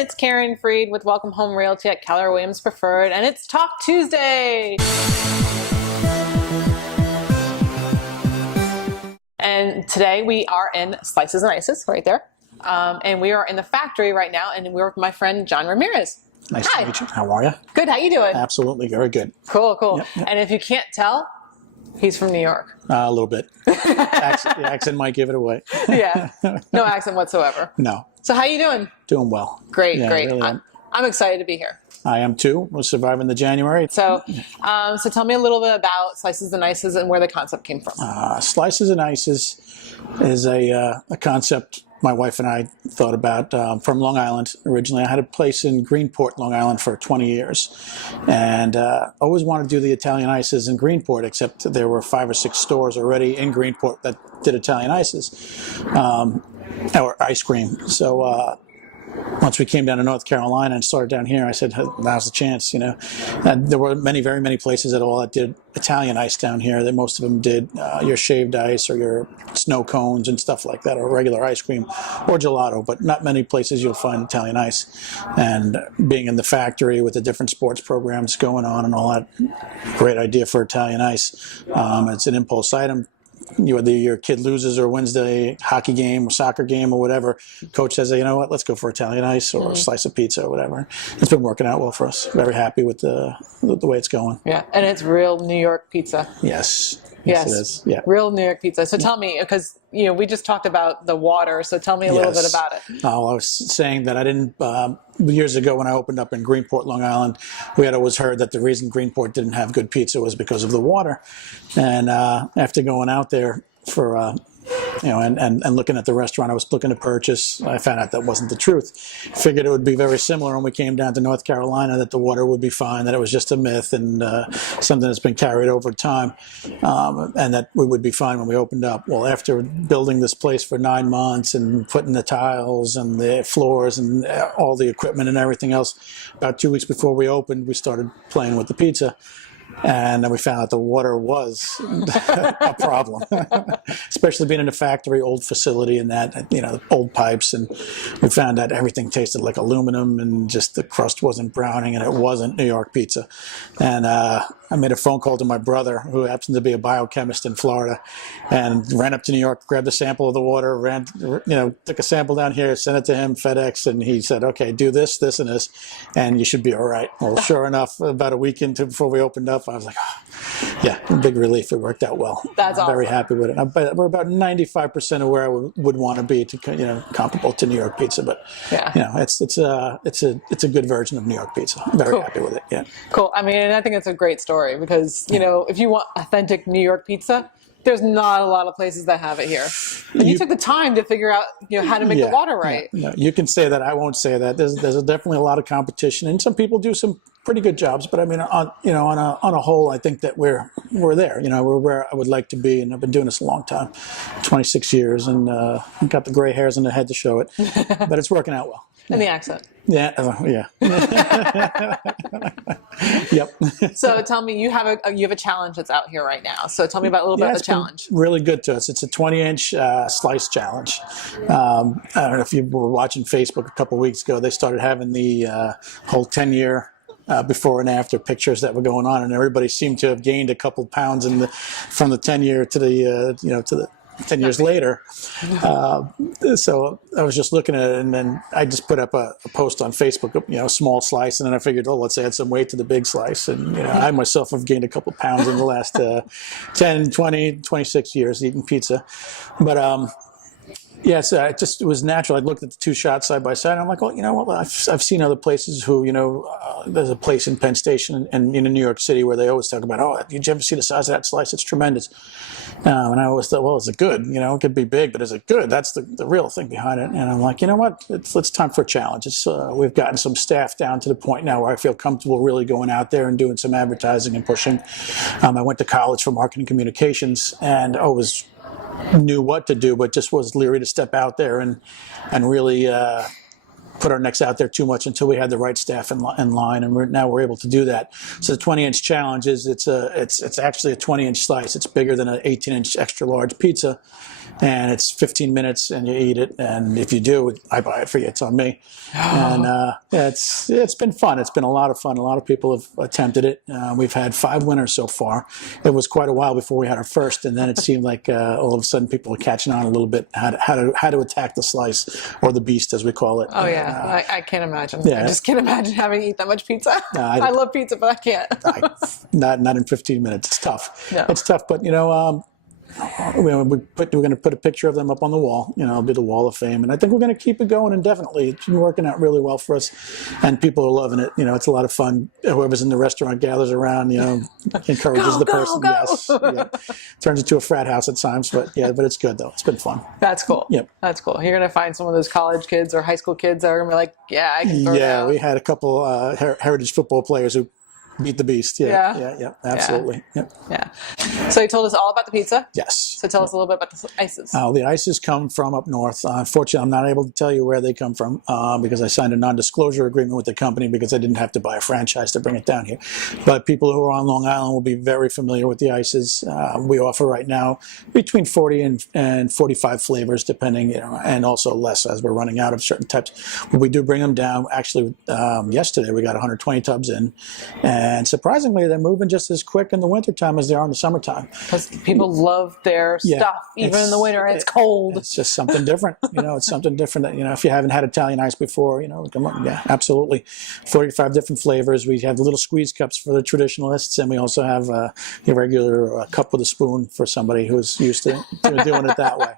it's Caren Fried with Welcome Home Realty at Keller Williams Preferred, and it's Talk Tuesday. And today we are in Slices and Ices right there. And we are in the factory right now, and we're with my friend John Ramirez. Nice to meet you. How are you? Good. How you doing? Absolutely. Very good. Cool, cool. Yep. And if you can't tell, he's from New York. A little bit. The accent might give it away. Yeah. No accent whatsoever. No. So how you doing? Doing well. Great, Yeah, great. Really I'm excited to be here. I am too. We're surviving the January. So tell me a little bit about Slices and Ices and where the concept came from. Slices and Ices is a concept my wife and I thought about from Long Island originally. I had a place in Greenport, Long Island for 20 years, and always wanted to do the Italian ices in Greenport, except there were 5 or 6 stores already in Greenport that did Italian ices, or ice cream. So once we came down to North Carolina and started down here, I said, now's the chance, you know. And there were very many places at all that did Italian ice down here. That most of them did your shaved ice or your snow cones and stuff like that, or regular ice cream or gelato, but not many places you'll find Italian ice. And being in the factory with the different sports programs going on and all that, great idea for Italian ice. It's an impulse item. Whether your kid loses or wins the hockey game or soccer game or whatever, coach says, you know what, let's go for Italian ice or a slice of pizza or whatever. It's been working out well for us. Very happy with the way it's going. Yeah, and it's real New York pizza. Yes. Yes, it is. Yeah. Real New York pizza. So tell me, because we just talked about the water, so tell me a little bit about it. Oh, I was saying that I didn't, years ago when I opened up in Greenport, Long Island, we had always heard that the reason Greenport didn't have good pizza was because of the water. And after going out there for and looking at the restaurant I was looking to purchase, I found out that wasn't the truth. Figured it would be very similar when we came down to North Carolina, that the water would be fine, that it was just a myth and something that's been carried over time, and that we would be fine when we opened up. Well, after building this place for 9 months and putting the tiles and the floors and all the equipment and everything else, about 2 weeks before we opened, we started playing with the pizza. And then we found out the water was a problem, especially being in a factory, old facility and that, old pipes. And we found out everything tasted like aluminum and just the crust wasn't browning and it wasn't New York pizza. And I made a phone call to my brother, who happens to be a biochemist in Florida, and ran up to New York, grabbed a sample of the water, took a sample down here, sent it to him, FedEx, and he said, okay, do this, this, and this, and you should be all right. Well, sure enough, about a week before we opened up, I was like, oh, yeah, big relief. It worked out well. That's awesome. Very happy with it. We're about 95% of where I would want to be to, comparable to New York pizza. But yeah, it's a good version of New York pizza. Very cool. Happy with it. Yeah. Cool. I mean, and I think it's a great story because if you want authentic New York pizza, there's not a lot of places that have it here. And you took the time to figure out, how to make the water right. Yeah. You can say that. I won't say that. There's definitely a lot of competition, and some people do some pretty good jobs. But I mean, on a whole, I think that we're there. We're where I would like to be, and I've been doing this a long time, 26 years, and I've got the gray hairs on the head to show it. But it's working out well. And the accent. Yeah, Yep. So tell me, you have a challenge that's out here right now. So tell me about a little bit of the challenge. Really good to us. It's a 20-inch slice challenge. I don't know if you were watching Facebook a couple of weeks ago. They started having the whole 10-year before and after pictures that were going on, and everybody seemed to have gained a couple pounds from the 10-year to the 10 years later. So I was just looking at it, and then I just put up a post on Facebook, small slice, and then I figured, let's add some weight to the big slice. And, I myself have gained a couple pounds in the last 10, 20, 26 years eating pizza. But, yes, it was natural. I looked at the two shots side by side, and I'm like, well, you know what? I've seen other places who, there's a place in Penn Station and in New York City where they always talk about, did you ever see the size of that slice? It's tremendous. And I always thought, well, is it good? It could be big, but is it good? That's the real thing behind it. And I'm like, you know what? It's time for a challenge. We've gotten some staff down to the point now where I feel comfortable really going out there and doing some advertising and pushing. I went to college for marketing communications and always knew what to do, but just was leery to step out there and really put our necks out there too much until we had the right staff in line, and now we're able to do that. So the 20-inch challenge is it's actually a 20-inch slice. It's bigger than an 18-inch extra large pizza, and it's 15 minutes and you eat it. And if you do, I buy it for you. It's on me. And yeah, it's been fun. It's been a lot of fun. A lot of people have attempted it. We've had 5 winners so far. It was quite a while before we had our first, and then it seemed like all of a sudden people were catching on a little bit how to attack the slice, or the beast as we call it. Oh yeah, I can't imagine. Yeah. I just can't imagine having to eat that much pizza. I love pizza, but I can't. Not in 15 minutes. It's tough. No. It's tough, but we're going to put a picture of them up on the wall. It'll be the Wall of Fame, and I think we're going to keep it going indefinitely. It's been working out really well for us, and people are loving it. It's a lot of fun. Whoever's in the restaurant gathers around, encourages the person. Go. Yes, yeah. Turns into a frat house at times, but it's good though. It's been fun. That's cool. Yep, that's cool. You're gonna find some of those college kids or high school kids that are gonna be like, yeah, I can throw it out. We had a couple heritage football players who beat the beast. Yeah, absolutely. Yeah. So you told us all about the pizza. Yes. So tell us a little bit about the ices. The ices come from up north. Unfortunately, I'm not able to tell you where they come from because I signed a non-disclosure agreement with the company because I didn't have to buy a franchise to bring it down here. But people who are on Long Island will be very familiar with the ices. We offer right now between 40 and 45 flavors, depending, and also less as we're running out of certain types. But we do bring them down. Actually, yesterday we got 120 tubs in. And surprisingly, they're moving just as quick in the wintertime as they are in the summertime. Because people love their stuff, even in the winter, and it's cold. It's just something different. It's something different that, if you haven't had Italian ice before, come on. Yeah, absolutely. 45 different flavors. We have the little squeeze cups for the traditionalists, and we also have a regular cup with a spoon for somebody who's used to doing it that way.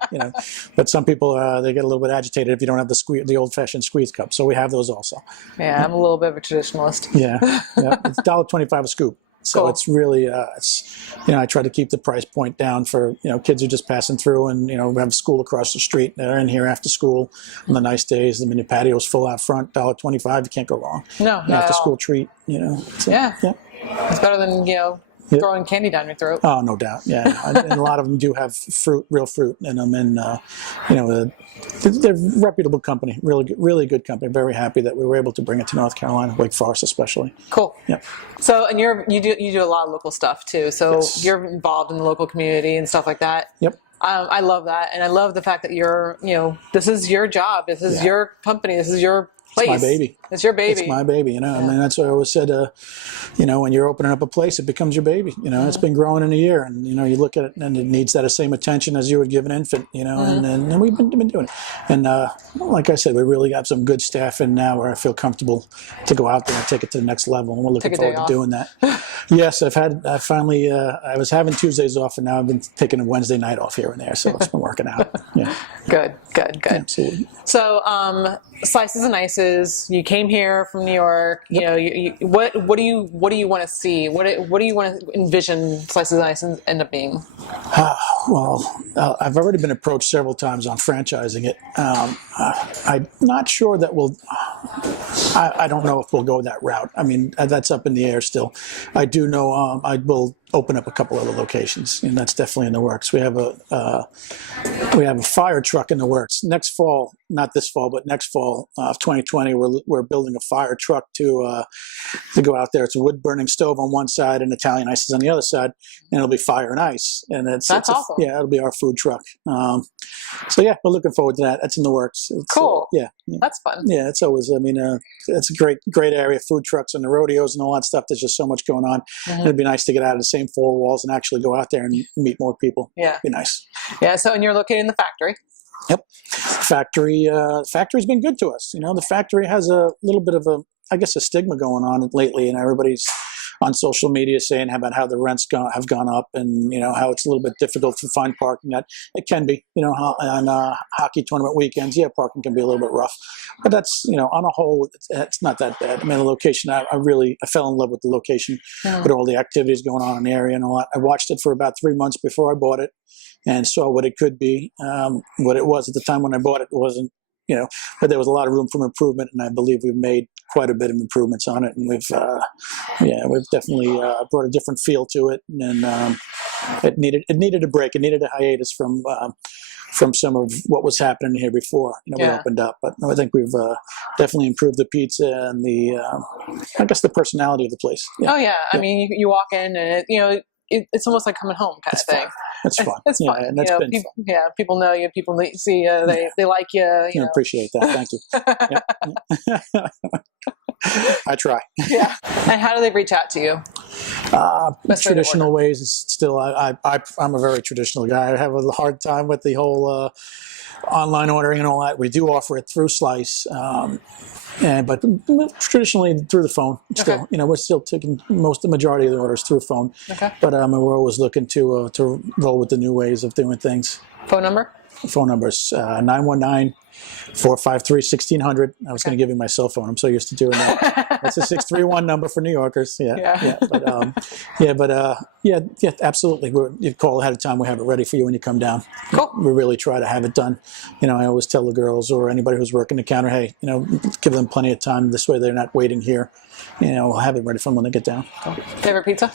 But some people, they get a little bit agitated if you don't have the old-fashioned squeeze cup. So we have those also. Yeah, I'm a little bit of a traditionalist. Yeah. It's $1.25 a scoop. So cool. It's really, I try to keep the price point down for, kids who are just passing through, and, we have a school across the street. They're in here after school on the nice days. The mini patio's full out front, $1.25. You can't go wrong. No, after school treat, So, yeah. It's better than, throwing candy down your throat. Oh, no doubt. Yeah. And a lot of them do have real fruit in them. And, they're a reputable company, really good company. Very happy that we were able to bring it to North Carolina, Wake Forest especially. Cool. Yeah. So, and you do a lot of local stuff too. So You're involved in the local community and stuff like that. Yep. I love that. And I love the fact that you're, this is your job. This is your company. This is your place. It's my baby. It's your baby. It's my baby, I mean, that's what I always said, when you're opening up a place, it becomes your baby. It's been growing in a year, and, you look at it, and it needs that same attention as you would give an infant, and we've been doing it. And like I said, we really got some good staff in now where I feel comfortable to go out there and take it to the next level, and we're looking forward to doing that. Yes, I was having Tuesdays off, and now I've been taking a Wednesday night off here and there, so it's been working out. Yeah. Good. Absolutely. So, slices and ices, you came here from New York. Yep. What do you want to see? What do you want to envision slices and ices end up being? I've already been approached several times on franchising it. I'm not sure that I don't know if we'll go that route. I mean, that's up in the air still. I do know I will open up a couple other locations, and that's definitely in the works. We have a fire truck in the works. Next fall, not this fall, but next fall of 2020, we're building a fire truck to go out there. It's a wood burning stove on one side and Italian ices on the other side, and it'll be fire and ice. And that's awesome. It'll be our food truck. So yeah, we're looking forward to that. That's in the works. Cool. Yeah, that's fun. Yeah, it's always. I mean, it's a great area. Food trucks and the rodeos and all that stuff. There's just so much going on. It'd be nice to get out of the same four walls and actually go out there and meet more people. Yeah, it'd be nice. Yeah. So, and you're located in the factory. Yep. Factory's been good to us. The factory has a little bit of a stigma going on lately, and everybody's on social media saying about how the rents have gone up, and how it's a little bit difficult to find parking. That it can be, on hockey tournament weekends. Yeah, parking can be a little bit rough, but that's on a whole, it's not that bad. I mean, the location, I fell in love with the location, with all the activities going on in the area and all that. I watched it for about 3 months before I bought it, and saw what it could be. What it was at the time when I bought it wasn't. But there was a lot of room for improvement, and I believe we've made quite a bit of improvements on it, and we've definitely brought a different feel to it, and it needed a break. It needed a hiatus from some of what was happening here before we opened up. But I think we've definitely improved the pizza and the personality of the place. Yeah. Oh yeah, I mean, you walk in and it's almost like coming home kind of thing. It's fun. It's yeah, fun. and that's been people, fun. yeah, people know you, people see you, they like you. You know. Appreciate that. Thank you. I try. Yeah. And how do they reach out to you? Traditional ways is still. I'm a very traditional guy. I have a hard time with the whole online ordering and all that. We do offer it through Slice. But traditionally through the phone. Still, Okay. We're still taking the majority of the orders through phone. Okay. But we're always looking to roll with the new ways of doing things. Phone number? Phone numbers 919-453-1600. I was going to give you my cell phone. I'm so used to doing that. That's a 631 number for New Yorkers. Yeah. But absolutely. You call ahead of time. We have it ready for you when you come down. Cool. We really try to have it done. I always tell the girls or anybody who's working the counter, hey, give them plenty of time. This way they're not waiting here. We'll have it ready for them when they get down. Cool. Favorite pizza?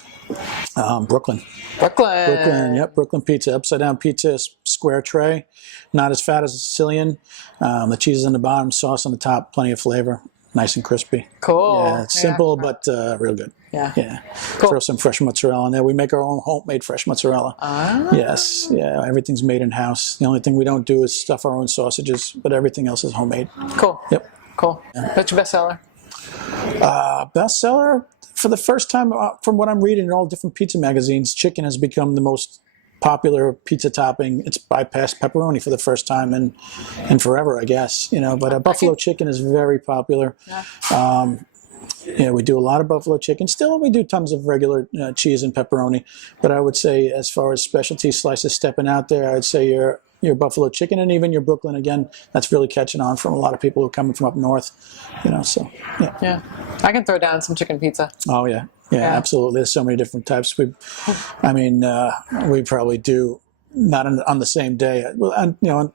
Brooklyn. Brooklyn. Yep. Brooklyn pizza. Upside down pizza, square tray. Not as fat as a Sicilian. The cheese is on the bottom, sauce on the top, plenty of flavor. Nice and crispy. Cool. Yeah, it's simple, but real good. Yeah. Yeah. Cool. Throw some fresh mozzarella in there. We make our own homemade fresh mozzarella. Ah. Yes. Yeah. Everything's made in house. The only thing we don't do is stuff our own sausages, but everything else is homemade. Cool. Yep. Cool. Yeah. What's your bestseller? Bestseller, for the first time, from what I'm reading in all different pizza magazines, chicken has become the most popular pizza topping. It's bypassed pepperoni for the first time in forever, I guess. But buffalo chicken is very popular. Yeah. We do a lot of buffalo chicken. Still, we do tons of regular cheese and pepperoni. But I would say, as far as specialty slices stepping out there, I'd say your buffalo chicken and even your Brooklyn, again, that's really catching on from a lot of people who are coming from up north. So, yeah. Yeah. I can throw down some chicken pizza. Oh, yeah. Yeah, absolutely. There's so many different types. We probably do, not on the same day. Well,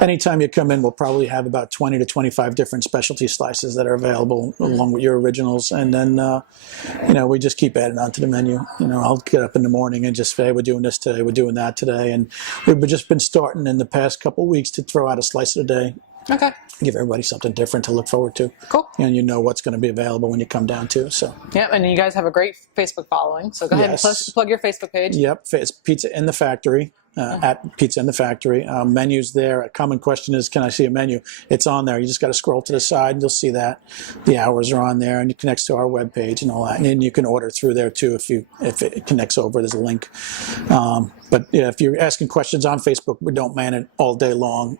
anytime you come in, we'll probably have about 20 to 25 different specialty slices that are available along with your originals. And then, we just keep adding on to the menu. I'll get up in the morning and just say, hey, we're doing this today, we're doing that today. And we've just been starting in the past couple of weeks to throw out a slice a day. Okay. Give everybody something different to look forward to. Cool. And what's going to be available when you come down too. So. Yeah, and you guys have a great Facebook following. So go ahead and plug your Facebook page. Yep, it's Pizza in the Factory. At Pizza in the Factory. Menus there. A common question is, can I see a menu? It's on there. You just got to scroll to the side and you'll see that. The hours are on there and it connects to our webpage and all that. And then you can order through there too if it connects over. There's a link. But yeah, if you're asking questions on Facebook, we don't man it all day long.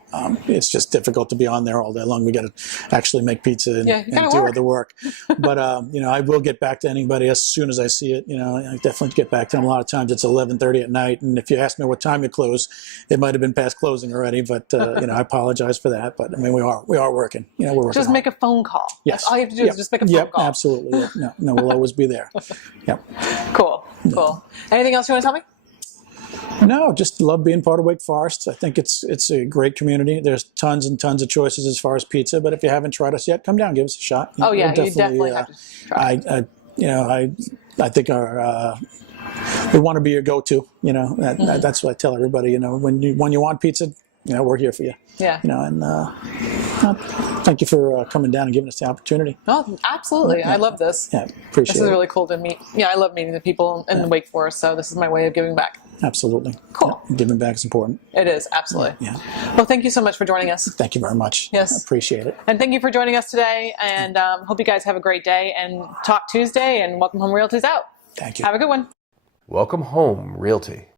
It's just difficult to be on there all day long. We got to actually make pizza and do other work. But I will get back to anybody as soon as I see it. I definitely get back to them. A lot of times it's 11:30 at night, and if you ask me what time you close, it might have been past closing already. But I apologize for that. But we are working. We're working. Just make a phone call. Yes. That's all you have to do is just make a phone call. Absolutely. No, we'll always be there. Yep. Cool. Anything else you want to tell me? No, just love being part of Wake Forest. I think it's a great community. There's tons and tons of choices as far as pizza, but if you haven't tried us yet, come down, give us a shot. You definitely have to try. I think we want to be your go-to. That's what I tell everybody. When you want pizza, we're here for you. Yeah. Thank you for coming down and giving us the opportunity. Oh, absolutely. Yeah. I love this. Yeah, appreciate it. This is really cool to meet. Yeah, I love meeting the people in Wake Forest, so this is my way of giving back. Absolutely. Cool. Giving back is important. It is, absolutely. Yeah. Well, thank you so much for joining us. Thank you very much. Yes. I appreciate it. And thank you for joining us today, and hope you guys have a great day, and Talk Tuesday, and Welcome Home Realty's out. Thank you. Have a good one. Welcome Home Realty.